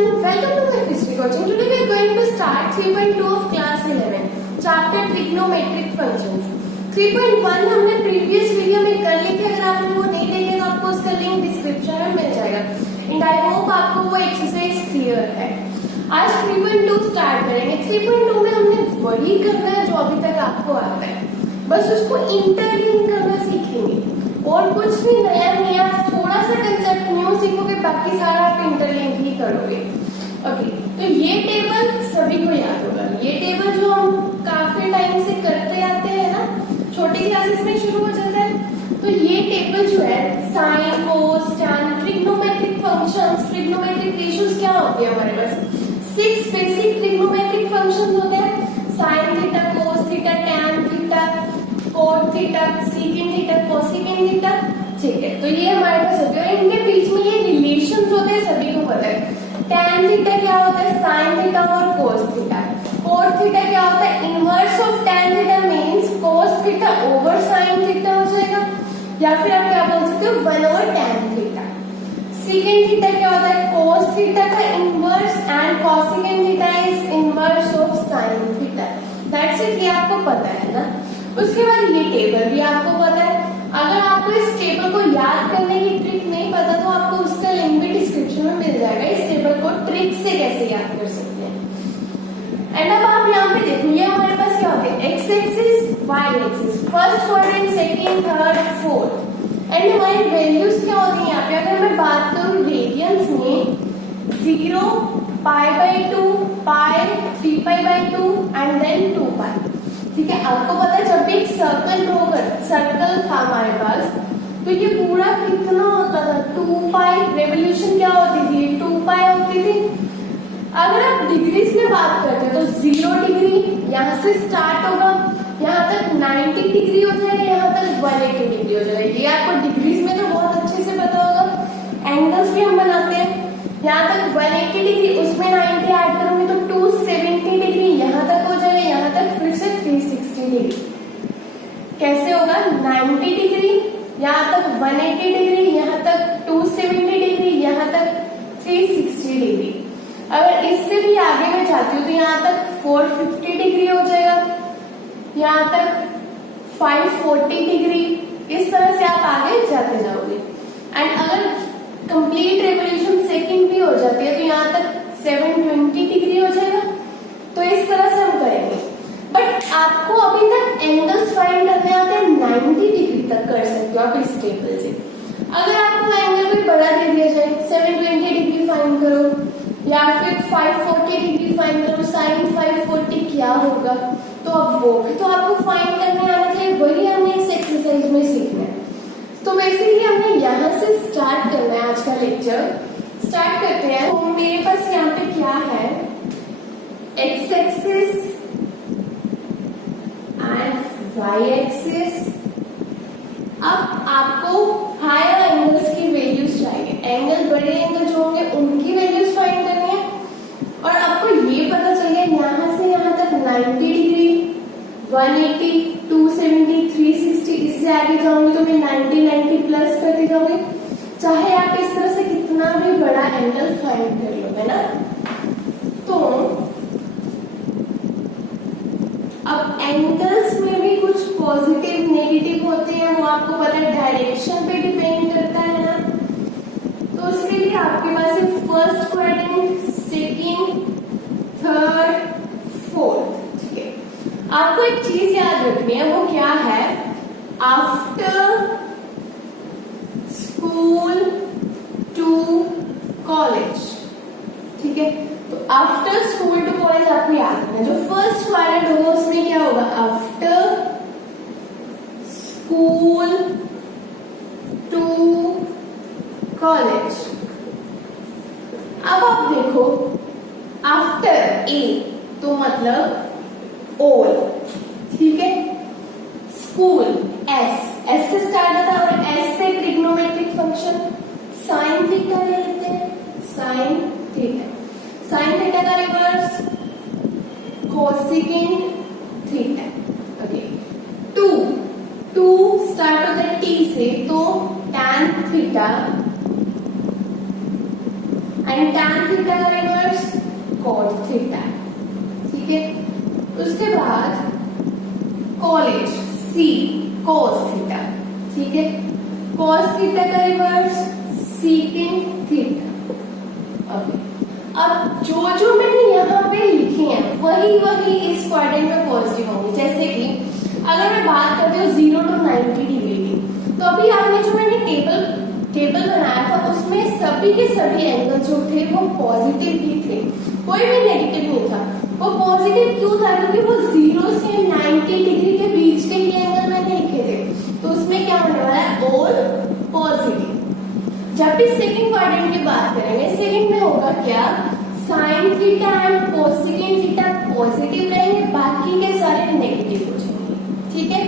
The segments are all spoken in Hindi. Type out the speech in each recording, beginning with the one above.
everyone, welcome to my history coaching. Today we are going to start 3.2 of class 11, chapter trigonometric functions. 3.1 हमने previous video में कर ली थी, अगर आपने वो नहीं देखे तो आपको उसका लिंक डिस्क्रिप्शन में मिल जाएगा. And I hope आपको वो एक्सरसाइज क्लियर है. आज 3.2 स्टार्ट करेंगे. 3.2 में हमने वही करना है जो अभी तक आपको आता है, बस उसको इंटरलिंक करना सीखेंगे और कुछ भी नया नहीं है. थोड़ा सा कंसेप्ट न्यू सीखोगे, बाकी सारा आप इंटरलिंक ही करोगे. ओके, तो ये टेबल सभी को याद होगा. ये टेबल जो हम काफी टाइम से करते आते हैं ना, छोटी क्लासेस में शुरू हो जाता है. तो ये टेबल जो है sine, cos, tan, trigonometric functions, trigonometric ratios क्या होती है हमारे पास? 6 बेसिक ट्रिग्नोमेट्रिक फंक्शंस होते हैं. Sine theta, cos theta, tan theta, cot theta, secant theta, cosecant theta. ठीक है, तो ये हमारे पास होते हैं. इनके बीच में ये रिलेशंस होते हैं, सभी को पता है. टैन थीटा क्या होता है? साइन थीटा और कोस थीटा. कोट थीटा क्या होता है? Inverse of tan theta means cos theta over sine theta हो जाएगा, या फिर आप क्या बोल सकते हो, 1 over tan theta. Secant theta क्या होता है? कोस थीटा का inverse and cosecant theta is inverse of sine theta. That's it, ये आपको पता है ना. उसके बाद ये टेबल भी आपको पता है. अगर आपको इस टेबल को याद करने की ट्रिक नहीं पता तो आपको उसका लिंक भी डिस्क्रिप्शन में मिल जाएगा. इस टेबल को ट्रिक से कैसे याद कर सकते हैं. एंड अब आप यहाँ पे देखो, ये हमारे पास क्या होते हैं? X axis, Y axis, first quadrant, second, third, fourth. And हमारी वैल्यूज क्या होती है यहाँ पे? अगर मैं बात करूँ रेडियंस में, 0, π/2, पाई, 3π/2 एंड देन 2π. ठीक है, आपको पता है जब भी एक सर्कल ड्रॉ कर, सर्कल था हमारे पास, तो ये पूरा कितना होता था? 2π. रेवोल्यूशन क्या होती थी? 2π होती थी. अगर आप डिग्रीज में बात करते हैं तो 0 डिग्री यहाँ से स्टार्ट होगा, यहाँ तक 90 डिग्री हो जाएगा, यहाँ तक 180 डिग्री हो जाएगा. ये आपको डिग्रीज में तो बहुत अच्छे से पता होगा. एंगल्स भी हम बनाते हैं. यहाँ तक 180 डिग्री, उसमें 90 ऐड करूंगी तो 270 डिग्री यहाँ तक हो जाएगा, यहाँ तक फिर से 360 डिग्री. कैसे होगा? 90 डिग्री, यहाँ तक 180 डिग्री, यहाँ तक 270 डिग्री, यहाँ तक 360 डिग्री. अगर इससे भी आगे में जाती हूँ तो यहाँ तक 450 डिग्री हो जाएगा, यहाँ तक 540 डिग्री. इस तरह से आप आगे जाते जाओगे. एंड अगर कंप्लीट रेवोल्यूशन सेकंड भी हो जाती है तो यहाँ तक 720 डिग्री हो जाएगा. तो इस तरह से हम करेंगे. बट आपको अभी तक एंगल्स फाइंड करने आते हैं, 90 डिग्री तक कर सकते हो आप इस टेबल से. अगर आपको एंगल भी बड़ा दे दिया जाए, 720 डिग्री फाइंड करो या फिर 540 डिग्री फाइंड करो, साइन 540 क्या होगा, तो अब वो भी तो आपको फाइंड करने आना चाहिए. वही हमें इस एक्सरसाइज में सीखना है. तो बेसिकली हमने यहाँ से स्टार्ट करना है. आज का लेक्चर स्टार्ट करते हैं. तो मेरे पास यहाँ पे क्या है? X axis and Y axis. अब आपको हायर एंगल्स की वैल्यूज चाहिए. एंगल, बड़े एंगल जो होंगे उनकी वैल्यूज फाइंड करनी है. और आपको ये पता चल गया यहाँ से यहाँ तक 90 डिग्री, 180, 270, 360. इससे आगे जाऊंगी तो मैं 90 प्लस करते जाऊंगी, चाहे आप इस तरह से कितना भी बड़ा एंगल फाइंड कर लो, है ना. तो अब एंगल्स में भी कुछ पॉजिटिव नेगेटिव होते हैं, वो आपको पता है, डायरेक्शन पे डिपेंड करता है ना. तो उसके लिए आपके पास है first quadrant, second, third, fourth. ठीक है, आपको एक चीज याद रखनी है. वो क्या है? After school to college. ठीक है, तो आफ्टर स्कूल टू कॉलेज आपको याद रखना है. जो फर्स्ट क्वाड्रेंट होगा उसमें क्या होगा? After school to college. अब आप देखो, आफ्टर ए तो मतलब ऑल. ठीक है, स्कूल एस से स्टार्ट होता है और एस से ट्रिग्नोमेट्रिक फंक्शन साइन थीटा ले लेते हैं. साइन थीटा, साइन थीटा का reverse cosecant theta. Okay, to start होता है टी से, तो tan theta. And then tan theta का रिवर्स cot थीटा, ठीक है। उसके बाद कॉलेज C cos थीटा, ठीक है। cos थीटा का रिवर्स secant थीटा। ओके, अब जो जो मैंने यहाँ पे लिखे हैं वही वही इस क्वाड्रेंट में पॉजिटिव होंगे। जैसे कि अगर मैं बात करती हूँ 0 to 90 डिग्री की, तो अभी आपने जो मैंने टेबल बनाया था उसमें सभी के सभी एंगल जो थे वो पॉजिटिव ही थे, कोई भी नेगेटिव नहीं था। वो पॉजिटिव क्यों था? क्योंकि वो 0 से 90 डिग्री के बीच के ही एंगल मैंने लिखे थे, तो उसमें क्या होने वाला है? All positive. जब भी सेकंड क्वाड्रेंट की बात करेंगे, सेकंड में होगा क्या? Sine theta and cosecant theta positive रहेंगे, बाकी के सारे नेगेटिव हो जाएंगे, ठीक है।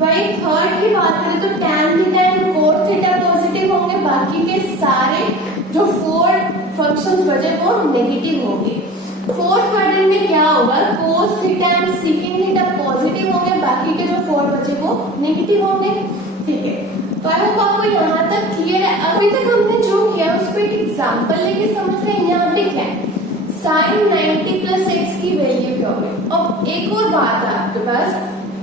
वही थर्ड की बात करें तो tan theta and cot theta positive होंगे, बाकी के सारे जो 4 फंक्शंस बचे वो नेगेटिव होंगे। फोर्थ क्वाड्रेंट में क्या होगा? Cos theta and secant theta positive होंगे, बाकी के जो 4 बचे वो नेगेटिव होंगे, ठीक है। तो आई होप आपको यहाँ तक क्लियर है। अभी तक हमने जो किया उसको एक एग्जांपल लेके समझ रहे हैं। यहाँ पे क्या है? साइन 90 प्लस एक्स की वैल्यू क्या होगी? अब एक और बात है आपके पास,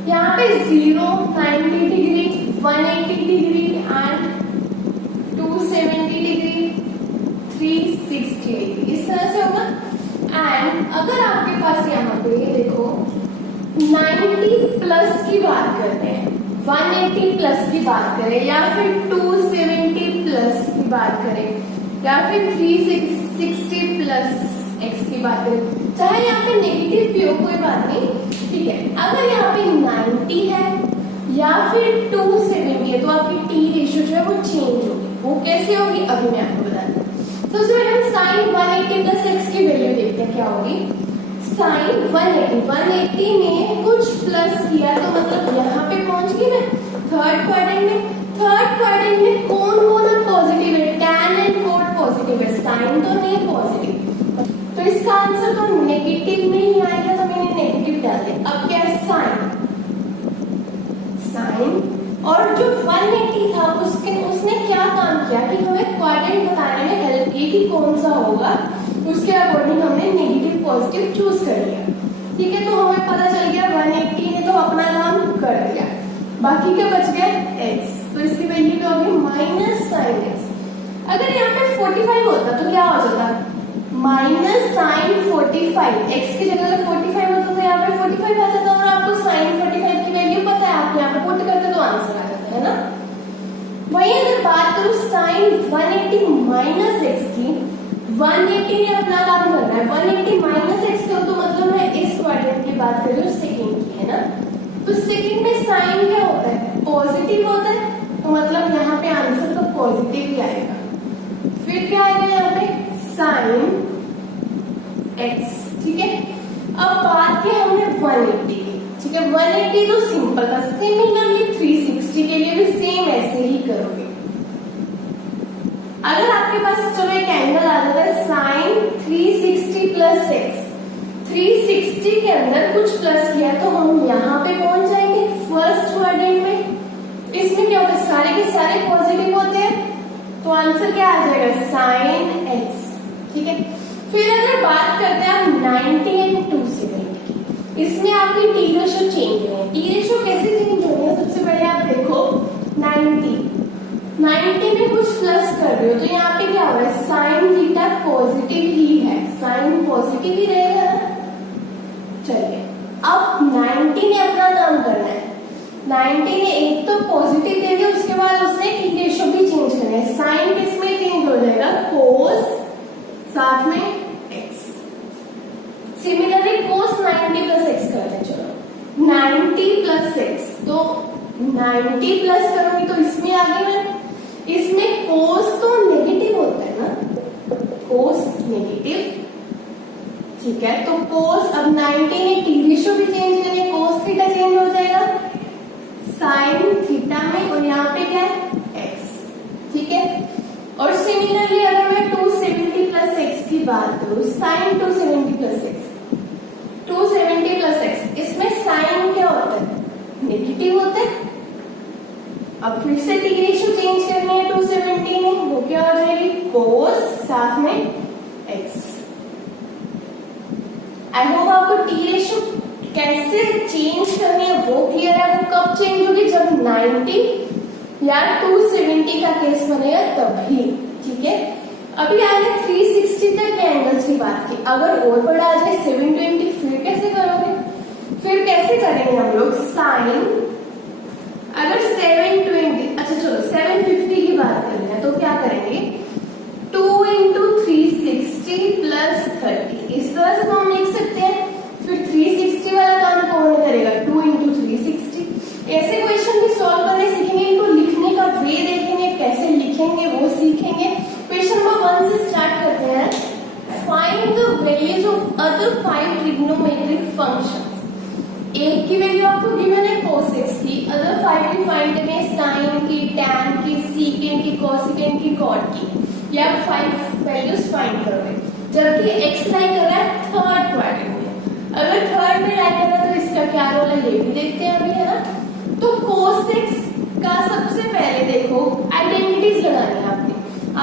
यहाँ पे 0, 90 degree, 180 degree and 270 degree, 360 degree, इस तरह से होगा। एंड अगर आपके पास यहाँ पे देखो 90 प्लस की बात करते हैं, 180 प्लस की बात करें, या फिर 270 प्लस की बात करें, या फिर 360 प्लस एक्स की बात करें, चाहे यहाँ पे नेगेटिव भी हो कोई बात नहीं, ठीक है। अगर यहाँ पे 90 है या फिर 270 है तो आपकी टी रेशियो जो है वो चेंज होगी। वो कैसे होगी अभी मैं आपको बताती हूँ। तो सबसे पहले हम साइन 180 प्लस एक्स की वैल्यू देखते हैं क्या होगी। साइन 180 में कुछ प्लस किया तो मतलब यहाँ पे पहुंच गई मैं थर्ड क्वाड्रेंट में। थर्ड क्वाड्रेंट में कौन कौन पॉजिटिव है? टैन एंड कोट पॉजिटिव है, साइन तो नहीं पॉजिटिव, तो इसका आंसर तो नेगेटिव में ही आएगा, तो मैंने नेगेटिव डाल दिया। अब क्या है? साइन और जो 180 था उसने क्या काम किया कि हमें क्वाड्रेंट बताने में हेल्प की कि कौन सा होगा, उसके अकॉर्डिंग हमने नेगेटिव पॉजिटिव चूज कर लिया, ठीक है। तो हमें पता चल गया 180 ने तो अपना काम कर दिया, बाकी क्या बच गया? x, तो इसकी वैल्यू क्या होगी? Minus sine x. अगर यहाँ पे 45 होता तो क्या हो जाता? माइनस साइन 45, एक्स की जगह अगर 45 होता तो यहाँ पे 45 आ जाता, और आपको साइन 45 की वैल्यू पता है, आप यहाँ पे पुट करते तो आंसर आ जाता है ना। वही अगर बात करूं साइन 180 माइनस एक्स की, 180 ने अपना काम करना है, 180 माइनस एक्स करो तो मतलब मैं इस क्वाड्रेंट की बात कर रही हूँ, सेकेंड की है ना। तो सेकेंड में साइन क्या होता है? पॉजिटिव होता है, तो मतलब यहाँ पे आंसर तो पॉजिटिव ही आएगा। फिर क्या आएगा यहाँ पे? साइन एक्स, ठीक है। अब बात की हमने 180 की, ठीक है। 180 तो सिंपल था, सिमिलरली 360 के लिए भी सेम ऐसे ही करोगे। अगर आपके पास चलो एक एंगल आ जाता है साइन 360 प्लस एक्स, 360 के अंदर कुछ प्लस किया तो हम यहाँ पे पहुंच जाएंगे फर्स्ट क्वाड्रेंट में। इसमें क्या होता है? सारे के सारे पॉजिटिव होते हैं, तो आंसर क्या आ जाएगा? साइन एक्स, ठीक है। फिर अगर बात करते हैं आप 90 एंड 270 की, इसमें आपकी टी रेशियो चेंज हो रही है। टी रेशियो कैसे चेंज हो रही है? सबसे पहले आप देखो 90 में कुछ प्लस कर रहे हो तो यहाँ पे क्या हो रहा है? साइन थीटा पॉजिटिव ही है, साइन पॉजिटिव ही रहेगा ना। चलिए अब 90 ने अपना काम करना है, 90 ने एक तो पॉजिटिव दे दिया, उसके बाद उसने टी रेशियो भी चेंज करना है। साइन किसमें चेंज हो जाएगा? कोस साथ में एक्स। सिमिलरली कोस 90 प्लस एक्स करते हैं, चलो 90 प्लस एक्स, तो 90 प्लस करोगी तो इसमें आ गई ना, इसमें कोस तो नेगेटिव होता है ना, कोस नेगेटिव, ठीक है। तो कोस अब 90 ने टी रेशियो भी चेंज करनी है, कोस थीटा चेंज हो जाएगा साइन थीटा में, और यहाँ पे क्या है? एक्स, ठीक है। और सिमिलरली अगर मैं 270 प्लस एक्स की बात करूं, sine 270 plus X, 270 plus X, इसमें साइन क्या होता है? नेगेटिव होता है। अब फिर से टी रेशियो चेंज करनी है 270 में, वो क्या हो जाएगी? कोस साथ में आई होप आपको टी रेशियो कैसे चेंज करनी है वो क्लियर है। वो कब चेंज होगी, जब 90 या 270 का केस बनेगा तभी, ठीक है। अभी आगे 360 तक के एंगल्स की बात की, अगर और बड़ा आ जाए 720 फिर कैसे करोगे, फिर कैसे करेंगे हम लोग साइन, अगर 720, अच्छा चलो 750 की बात करें तो क्या करेंगे 2 इंटू 360 प्लस 30, इस तरह से तो हम लिख सकते हैं। फिर 360 वाला काम कौन करेगा, 2 इंटू 360। ऐसे क्वेश्चन भी सॉल्व करने सीखेंगे, इनको लिखने का वे देखेंगे, कैसे लिखेंगे वो सीखेंगे। क्वेश्चन नंबर 1 से स्टार्ट करते हैं। Find the values of other 5 trigonometric functions. एक की वैल्यू आपको गिवन है cos x की, अदर 5 की फाइंड करनी है साइन की, टैन की, सीकेंट की, कोसिकेंट की, कॉट की। ये आप 5 वैल्यूज फाइंड करोगे, जबकि x लाई कर रहा है थर्ड क्वाड्रेंट में। अगर थर्ड में लाई कर रहा है तो इसका क्या रोल है ये भी देखते हैं अभी, है ना। तो cos x का सबसे पहले देखो आइडेंटिटीज लगानी है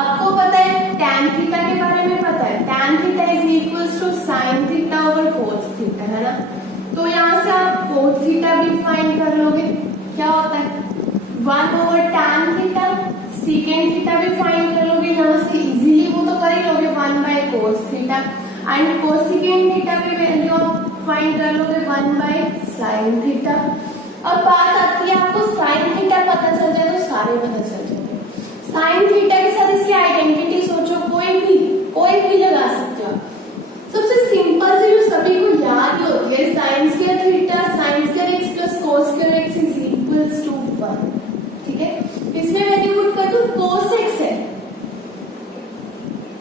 आपको पता है tan थीटा के बारे में पता है, tan theta is equals to sin theta over cos theta, है ना। तो यहाँ से आप cos थीटा भी फाइंड कर लोगे, क्या होता है 1 over tan theta, secant theta भी फाइंड कर लोगे, यहाँ से इजीली वो तो कर ही लोगे 1 by cos theta, and cosecant theta की वैल्यू आप फाइंड कर लोगे 1 बाय sin थीटा। अब बात आती है आपको sin थीटा पता चल जाए तो सारे पता चल जाएंगे। sin थीटा के साथ इसकी आइडेंटिटी सोचो, कोई भी लगा सकते हो। सबसे सिंपल से जो सभी को याद होती है sin square theta sin square x plus cos square x is equals to 1, ठीक है। इसमें वैल्यू पुट कर दूं, cos x है,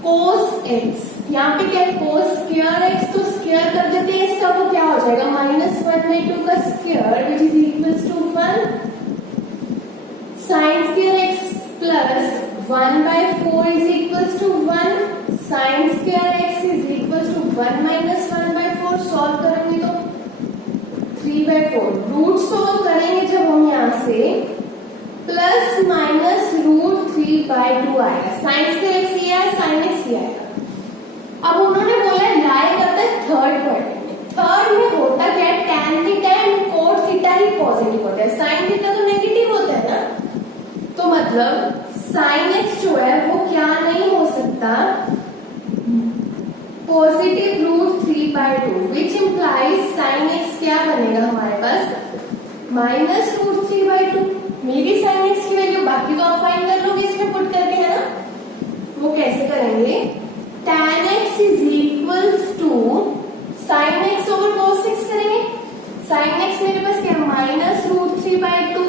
cos x यहाँ पे क्या है cos स्क्वायर x, तो स्क्वायर कर देते हैं इसका, वो क्या हो जाएगा -1/2 का square which is equals to 1, sin square x plus 1/4 is equals to 1, sin square x is equals to 1 minus 1/4। Solve करेंगे तो 3/4, रूट सॉल्व करेंगे जब हम यहाँ से प्लस माइनस √3/2 आएगा। sin स्क्वायर x ये है, sin x ये आएगा। अब उन्होंने बोला लाई करता है थर्ड क्वाड्रेंट में, थर्ड में होता क्या है tan theta and cot theta he positive होता है, sin थीटा तो नेगेटिव होता है ना। तो मतलब sin x जो है वो क्या नहीं हो सकता, positive √3/2, which implies sin x क्या बनेगा हमारे पास -√3/2। मिल गई sin x की वैल्यू, बाकी तो आप फाइंड कर लोगे इसमें पुट करके, है ना। वो कैसे करेंगे, tan x is equals to sin x over cos x करेंगे। sin x मेरे पास क्या -√3/2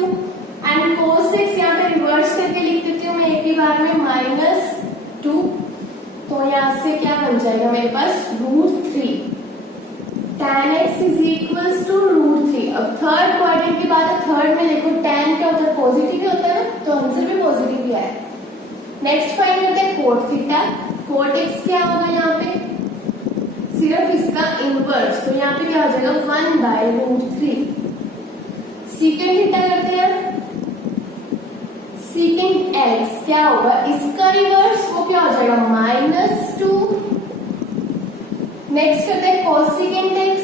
एंड cos x यहाँ पे रिवर्स करके लिख देती हूँ मैं एक ही बार में -2, तो यहाँ से क्या बन जाएगा मेरे पास √3, tan x is equals to √3। अब थर्ड क्वाड्रेंट की बात है, थर्ड में देखो tan क्या होता है पॉजिटिव ही होता है ना, तो आंसर भी पॉजिटिव ही आया। नेक्स्ट फाइंड करते हैं cot थीटा, cot x क्या होगा यहाँ पे सिर्फ इसका इनवर्स, तो यहाँ पे क्या हो जाएगा 1/√3। secant थीटा करते हैं, secant x क्या होगा इसका रिवर्स, वो क्या हो जाएगा -2। नेक्स्ट करते हैं cosecant x,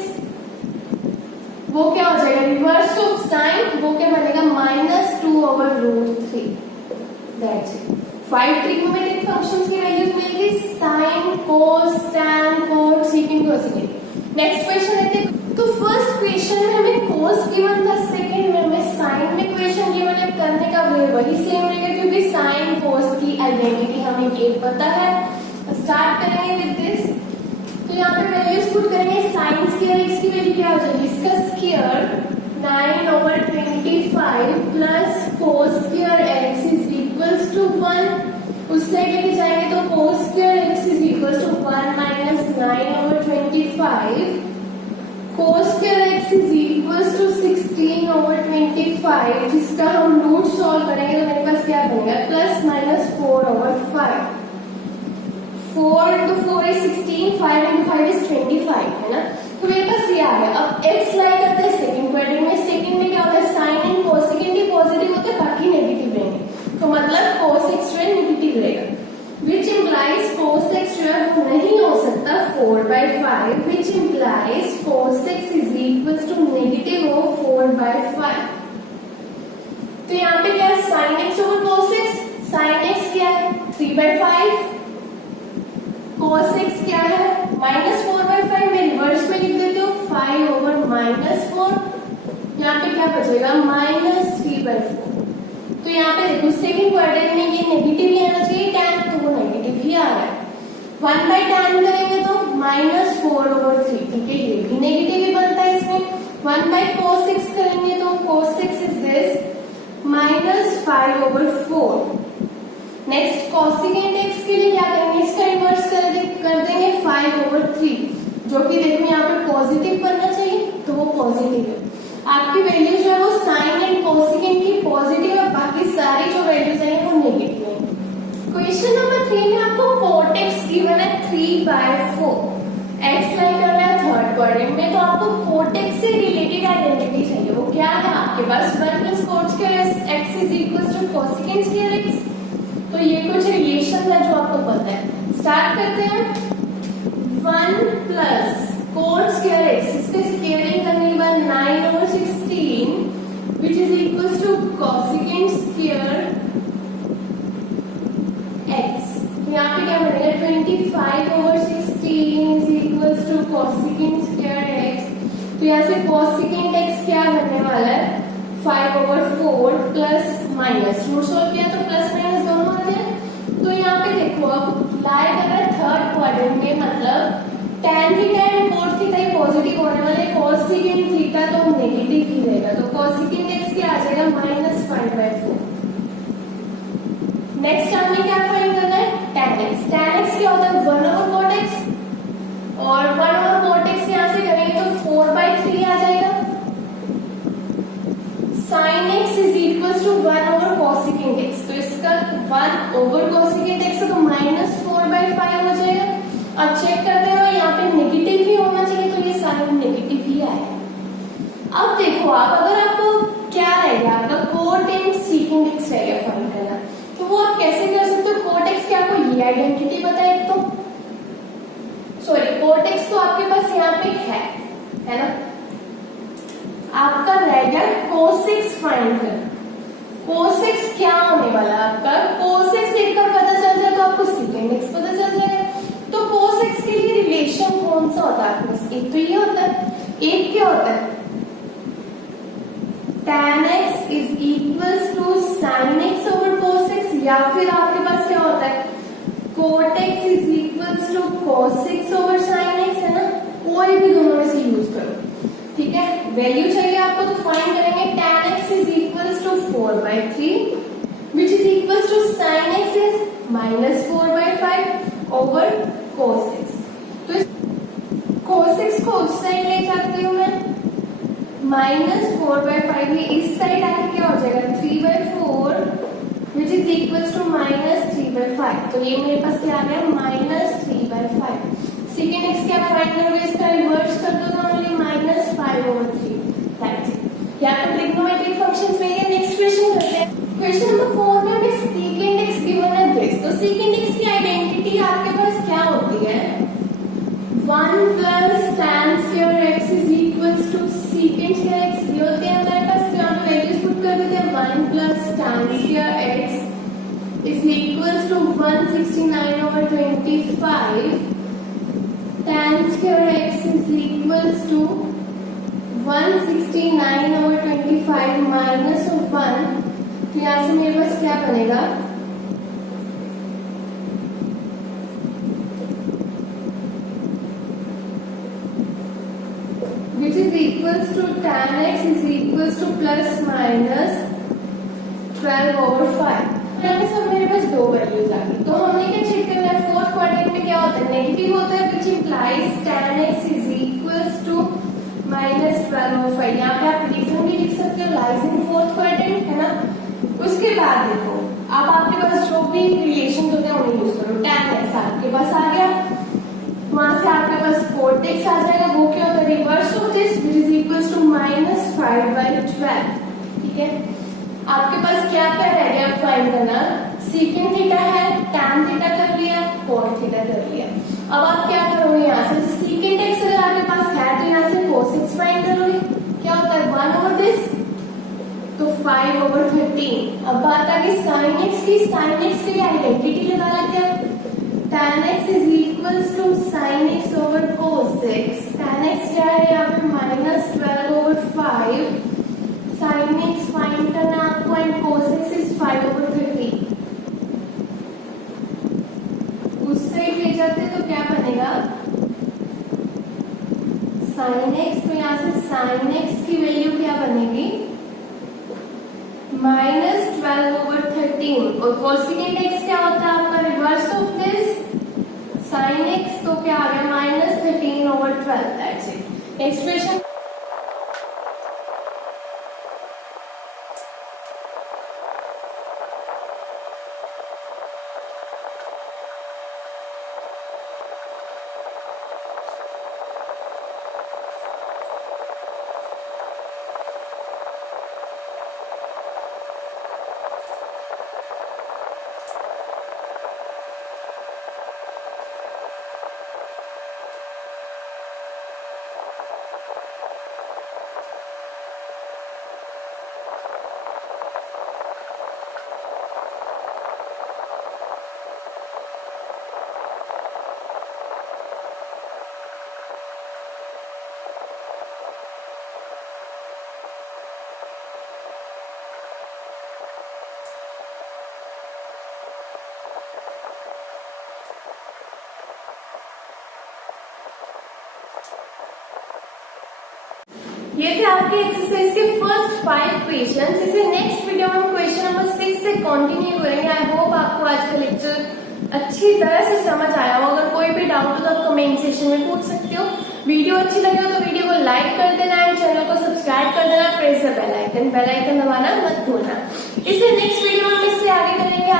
वो क्या हो जाएगा रिवर्स ऑफ साइन, वो क्या बनेगा -2/√3। That's it. 5 ट्रिग्नोमेट्रिक फंक्शंस की वैल्यूज मिल गई, sine, cos, tan, cot, secant, cosecant। Next question लेते हैं। तो फर्स्ट क्वेश्चन में हमें cos गिवन था, सेकंड में हमें साइन में क्वेश्चन गिवन है, करने का वे वही सेम रहेगा क्योंकि साइन cos की आइडेंटिटी हमें ये पता है। स्टार्ट करेंगे विद दिस, तो यहाँ पे वैल्यूज पुट करेंगे। साइन स्क्वायर x की वैल्यू क्या हो जाएगी, इसका square 9/25 plus cos square x is equals to 1, उससे लेके जाएंगे तो cos square x is equals to 1 minus 9/25, cos square x is equals to 16/25, जिसका हम रूट सॉल्व करेंगे तो मेरे पास क्या बनेगा +-4/5। 4 into 4 is 16, 5 into 5 is 25, है ना। तो मेरे पास ये आ गया। अब x लाई करते हैं सेकंड क्वाड्रेंट में, सेकंड में क्या होता है साइन एंड कोसेकेंट ही पॉजिटिव होते हैं, बाकी नेगेटिव रहेंगे, तो मतलब cos x जो है नेगेटिव रहेगा, विच इम्प्लाइज cos x जो है वो नहीं हो सकता 4/5 which implies cos x is equals to negative of 4/5। तो यहाँ पे क्या है sin x over cos x, sin x क्या है 3/5, cos x क्या है -4/5, मैं रिवर्स में लिख देती हूँ 5 over -4, यहाँ पे क्या बचेगा -3/4। तो यहाँ पे देखो सेकंड क्वाड्रेंट में ये नेगेटिव ही आना चाहिए tan, तो वो नेगेटिव ही आ रहा है। 1/tan करेंगे तो -4/3, ठीक है ये भी नेगेटिव ही बनता है इसमें। 1/cos x करेंगे तो cos x is this -5/4। Next cosecant x के लिए क्या करेंगे, इसका इन्वर्स कर देंगे 5/3, जो कि देखो यहाँ पे पॉजिटिव बनना चाहिए तो वो पॉजिटिव है। आपकी वैल्यू जो है वो साइन एंड कोसिकेंट की पॉजिटिव है, बाकी सारी जो वैल्यूज हैं वो नेगेटिव है। क्वेश्चन नंबर 3 में आपको cot x गिवन है 3/4, x लाइन करना है थर्ड क्वाड्रेंट में, तो आपको cot x से रिलेटेड आइडेंटिटी चाहिए। वो क्या है आपके पास 1 + cot square x is equals to cosecant square x। तो ये कुछ रिलेशन है जो आपको पता है। स्टार्ट करते हैं 1 + cot square x, इसके स्क्वायरिंग करने के बाद 9/16 which is equals to cosecant square x। यहाँ पे क्या बनेगा 25/16 is equals to cosecant square x। तो यहाँ से cosecant x क्या बनने वाला है 5/4 प्लस माइनस, रूट सॉल्व किया तो प्लस माइनस दोनों आते हैं। तो यहाँ पे देखो अब लाई कर रहा है थर्ड क्वाड्रेंट में, मतलब tan theta and cot theta he positive होने वाले, cosecant थीटा तो नेगेटिव ही रहेगा, तो cosecant x क्या आ जाएगा -5/4। नेक्स्ट हमें क्या फाइंड करना है tan x। tan x क्या होता है 1/cot x, और 1/cot x यहाँ से करेंगे तो 4/3 आ जाएगा। sin x is equals to 1/cosecant x, तो इसका 1/cosecant x तो -4/5 हो जाएगा। अब चेक करते हैं यहाँ पे नेगेटिव ही होना चाहिए, तो ये साइन नेगेटिव ही आया। अब देखो आप अगर आपको क्या रहेगा आपका cot एंड secant x रहेगा फाइंड करना, तो वो आप कैसे कर सकते हो। cot x क्या आपको ये आइडेंटिटी पता है, तो सॉरी cot x तो आपके पास यहाँ पे है ना, आपका रहेगा cos x फाइंड कर। cos x क्या होने वाला आपका, cos x एक बार पता चल जाए तो आपको secant x पता चल जाएगा। तो cos x के लिए रिलेशन कौन सा होता है आपके पास, एक तो ये होता है, एक क्या होता है tan x is equals to sin x over cos x, या फिर आपके पास क्या होता है cot x is equals to cos x over sin x, है ना, कोई भी दोनों में से यूज करो, ठीक है। वैल्यू चाहिए आपको तो फाइंड करेंगे tan x is equals to 4/3 which is equals to sin x is -4/5 over cos x। तो cos x को उस साइड ले जाती हूँ मैं, -4/5 में इस साइड आके क्या हो जाएगा 3/4 which is equals to -3/5। तो ये मेरे पास क्या आ गया -3/5। secant x क्या फाइंड करोगे, इसका रिवर्स कर दो तो ओनली -5/3। That's it. यहाँ पे ट्रिग्नोमेट्रिक फंक्शंस में ये नेक्स्ट क्वेश्चन करते हैं। क्वेश्चन नंबर 4 में हमें secant x गिवन है दिस, तो secant x की आइडेंटिटी आपके पास क्या होती है 1 + tan square x is equals to secant square x, ये होते हैं हमारे पास, तो हम वैल्यूज पुट कर देते हैं 1 + tan square x is equals to 169/25, tan square x is equals to 169/25 minus 1, तो यहाँ से मेरे पास क्या बनेगा which is equals to tan x is equals to plus minus 12/5। यहाँ पे सब मेरे पास दो वैल्यूज आ गई, तो हमने क्या चेक करना है फोर्थ क्वाड्रेंट में क्या होता है नेगेटिव होता है, which implies tan x is equals to -12/5। यहाँ पे आप रीजन भी लिख सकते हो, लाइज इन फोर्थ क्वाड्रेंट, है ना। उसके बाद देखो अब आपके पास जो भी रिलेशन होते हैं उन्हें यूज करो। tan x आपके पास आ गया, वहां से आपके पास cot x आ जाएगा, वो क्या होता है reverse of this which is equals to -5/12, ठीक है। आपके पास क्या क्या रह गया फाइंड करना, secant थीटा है, tan थीटा कर लिया, cot थीटा कर लिया। अब आप क्या करोगे यहाँ से फाइंड करोगे, क्या होता है 1/this, तो 5/13। अब बात आ गई साइन एक्स की। साइन एक्स की आइडेंटिटी लगा लेते हैं। tan x is equals to sine x over cos x। tan x क्या है यहाँ पे -12/5। साइन एक्स फाइंड करना आपको एंड cos x इज 5/13। उस साइड ले जाते तो क्या बनेगा, साइन एक्स, तो यहाँ से साइन एक्स की वैल्यू क्या बनेगी -12/13। और कोसिकेंट एक्स क्या होता है आपका reverse of this sine x, तो क्या आ गया -13/12। That's it expression. ये थे आपके एक्सरसाइज के फर्स्ट 5 क्वेश्चंस। इसे नेक्स्ट वीडियो में हम क्वेश्चन नंबर 6 से कंटिन्यू करेंगे। आई होप आपको आज का लेक्चर अच्छी तरह से समझ आया हो। अगर कोई भी डाउट हो तो आप कमेंट सेक्शन में पूछ सकते हो। वीडियो अच्छी लगी हो तो वीडियो को लाइक कर देना एंड चैनल को सब्सक्राइब कर देना। प्रेस द बेल आइकन दबाना मत भूलना। इसे नेक्स्ट वीडियो में हम इससे आगे करेंगे।